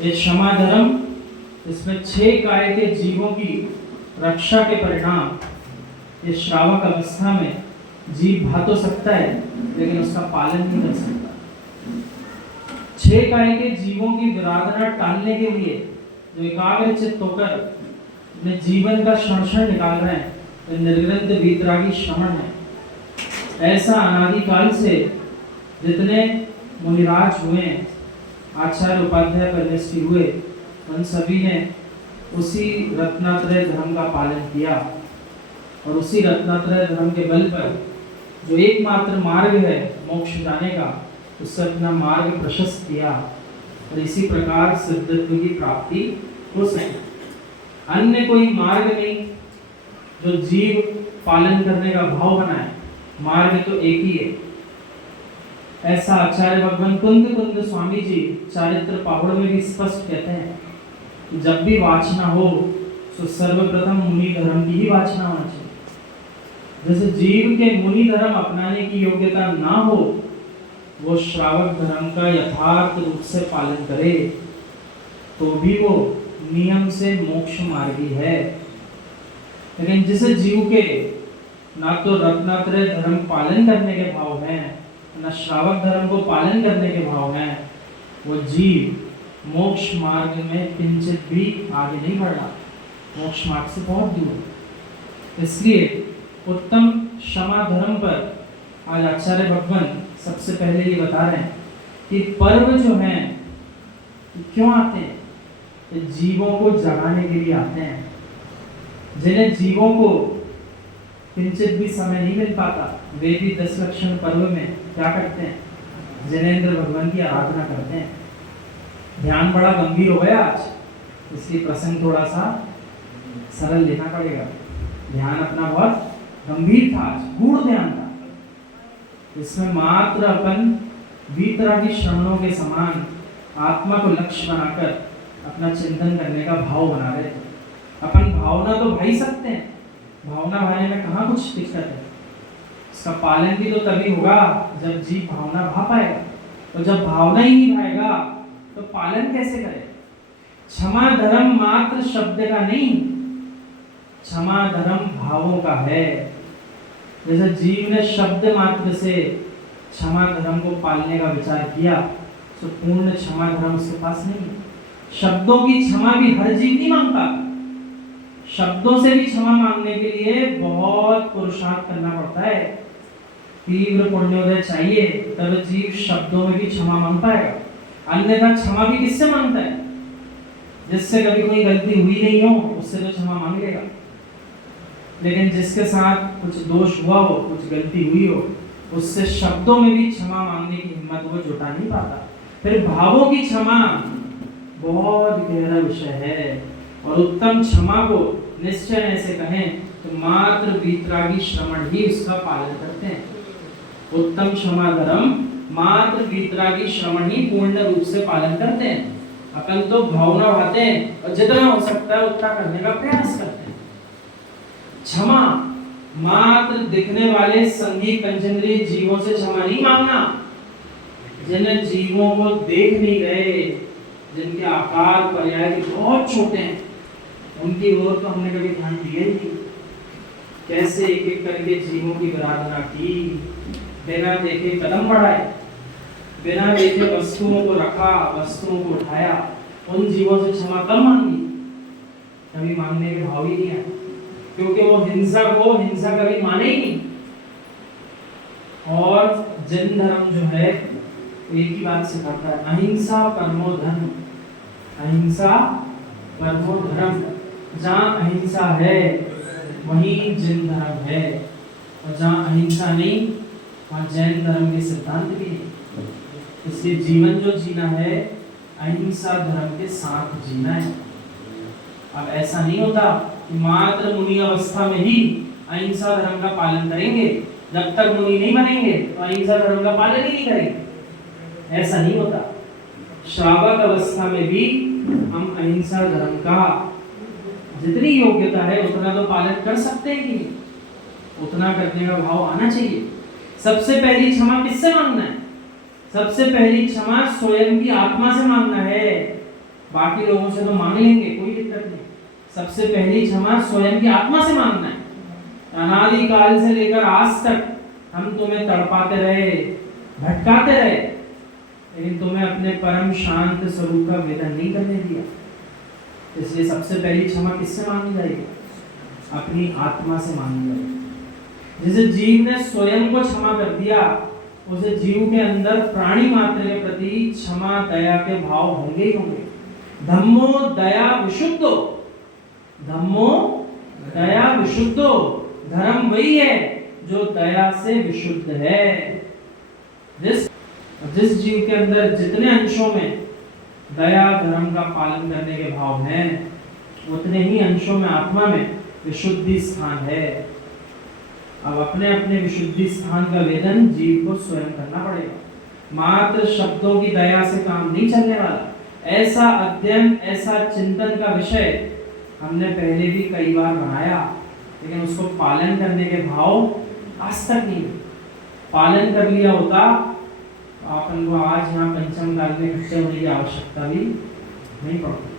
ये क्षमा धर्म, इसमें 6 काय के जीवों की रक्षा के परिणाम ये श्रावक अवस्था में जीव भा तो सकता है लेकिन उसका पालन नहीं कर सकता। 6 काय के जीवों की विराधना टालने के लिए जो एकाग्र चित्त होकर अपने जीवन का क्षण निकाल रहे हैं, तो निर्ग्रंथ वीतरागी श्रवण है। ऐसा अनादिकाल से जितने मुनिराज हुए, आचार्य उपाध्याय परमेष्टि हुए, उन सभी ने उसी रत्नात्रय धर्म का पालन किया और उसी रत्नात्रय धर्म के बल पर जो एकमात्र मार्ग है मोक्ष जाने का, उससे अपना मार्ग प्रशस्त किया और इसी प्रकार सिद्धत्व की प्राप्ति हो सके। अन्य कोई मार्ग नहीं जो जीव पालन करने का भाव बनाए, मार्ग तो एक ही है। ऐसा आचार्य भगवान कुंद स्वामी जी चारित्र पाहुड़ में भी स्पष्ट कहते हैं कि जब भी वाचना हो तो सर्वप्रथम मुनि धर्म की ही वाचना होना चाहिए। जैसे जीव के मुनि धर्म अपनाने की योग्यता ना हो, वो श्रावक धर्म का यथार्थ रूप से पालन करे तो भी वो नियम से मोक्ष मार्गी है। लेकिन जिसे जीव के ना तो रत्नात्रय धर्म पालन करने के भाव हैं, ना श्रावक धर्म को पालन करने के भाव हैं, वो जीव मोक्ष मार्ग में किंचित भी आगे नहीं बढ़ रहा, मोक्ष मार्ग से बहुत दूर। इसलिए उत्तम क्षमा धर्म पर आज आचार्य भगवान सबसे पहले ये बता रहे हैं कि पर्व जो हैं क्यों आते हैं, ये जीवों को जगाने के लिए आते हैं। जिन्हें जीवों को किंचित भी समय नहीं मिल पाता, वे भी 10 लक्षण पर्व में क्या करते हैं, जिनेंद्र भगवान की आराधना करते हैं। ध्यान बड़ा गंभीर हो गया आज, इसलिए प्रसंग थोड़ा सा सरल लेना पड़ेगा। ध्यान अपना बहुत गंभीर था आज, गूढ़ ध्यान था। इसमें मात्र अपन वीतरागी श्रवणों के समान आत्मा को लक्ष्य बनाकर अपना चिंतन करने का भाव बना रहे थे। अपन भावना तो भाई सकते हैं, भावना भाने में कहाँ कुछ दिक्कत है। इसका पालन भी तो तभी होगा जब जीव भावना भा पाएगा, तो जब भावना ही नहीं भाएगा तो पालन कैसे करे। क्षमा धर्म मात्र शब्द का नहीं, क्षमा धर्म भावों का है। जैसे जीव ने शब्द मात्र से क्षमा धर्म को पालने का विचार किया, तो पूर्ण क्षमा धर्म उसके पास नहीं है। शब्दों की क्षमा भी हर जीव नहीं मांगता। शब्दों से भी क्षमा मांगने के लिए बहुत पुरुषार्थ करना पड़ता है, तीव्र पुण्योदय चाहिए, तब जीव शब्दों में भी क्षमा मांग पाएगा। अन्यथा क्षमा भी किससे मांगता है, जिससे कभी कोई गलती हुई नहीं हो उससे तो क्षमा मांग लेगा। लेकिन जिसके साथ कुछ दोष हुआ हो, कुछ गलती हुई हो, उससे शब्दों में भी क्षमा मांगने की हिम्मत वो जुटा नहीं पाता। फिर भावों की क्षमा बहुत गहरा विषय है और उत्तम क्षमा को निश्चय ऐसे कहें तो मात्र वीतरागी श्रवण ही उसका पालन करते हैं। उत्तम क्षमा धर्म मात्र वीतरागी श्रवण ही पूर्ण रूप से पालन करते हैं। अपन तो भावना भाते हैं और जितना हो सकता है उतना करने का प्रयास करते हैं। क्षमा मात्र दिखने वाले संगी पंचेंद्रिय जीवों से क्षमा नहीं मांगना। जिन जीवों को देख नहीं रहे, जिनके आकार पर्याय बहुत छोटे हैं, उनकी ओर तो हमने कभी ध्यान दिया ही नहीं। कैसे एक एक करके जीवों की विराधना की, बिना देखे कदम बढ़ाए, बिना देखे वस्तुओं को रखा, वस्तुओं को उठाया। उन जीवों से क्षमा कब मांगी, कभी मांगने के भाव ही नहीं आया, क्योंकि वो हिंसा कभी माने ही नहीं। और जैन धर्म जो है एक ही बात सिखाता है, अहिंसा परमो धर्म, अहिंसा परमो धर्म। जहाँ अहिंसा है वहीं जैन धर्म है, और जहाँ अहिंसा नहीं वहाँ जैन धर्म के सिद्धांत भी नहीं। इसलिए जीवन जो जीना है अहिंसा धर्म के साथ जीना है। अब ऐसा नहीं होता कि मात्र मुनि अवस्था में ही अहिंसा धर्म का पालन करेंगे, जब तक मुनि नहीं बनेंगे तो अहिंसा धर्म का पालन ही नहीं करेंगे। ऐसा नहीं होता। श्रावक अवस्था में भी हम अहिंसा धर्म का जितनी योग्यता है उतना तो पालन कर सकते हैं कि उतना करने का भाव आना चाहिए। सबसे पहली क्षमा किससे मांगना है? सबसे पहली क्षमा स्वयं की आत्मा से मांगना है। बाकी लोगों से तो मांग लेंगे, कोई दिक्कत नहीं। सबसे पहली क्षमा स्वयं की आत्मा से मांगना है। अनादि काल से लेकर आज तक हम तुम्हें तड़पाते रहे, भटकाते रहे, लेकिन तुम्हें अपने परम शांत स्वरूप का वेदन नहीं करने दिया। इसलिए सबसे पहली क्षमा किससे मांगी जाएगी? अपनी आत्मा से मांगी जाएगी। जिसे जीव ने स्वयं को क्षमा कर दिया, उसे जीव के अंदर प्राणी मात्र के प्रति क्षमा दया के भाव होंगे ही होंगे। धम्मो दया विशुद्धो, धम्मो दया विशुद्धो, धर्म वही है जो दया से विशुद्ध है। जिस जीव के अंदर जितने अंशों में दया धर्म का पालन करने के भाव हैं, उतने ही अंशों में आत्मा में विशुद्धि स्थान है। अब अपने अपने विशुद्धि स्थान का वेदन जीव को स्वयं करना पड़ेगा। मात्र शब्दों की दया से काम नहीं चलने वाला। ऐसा अध्ययन, ऐसा चिंतन का विषय हमने पहले भी कई बार बनाया, लेकिन उसको पालन करने के भाव आज तक नहीं। पालन कर लिया होता अपन को आज यहाँ पंचम काल में इकट्ठे होने की आवश्यकता भी नहीं पड़ती।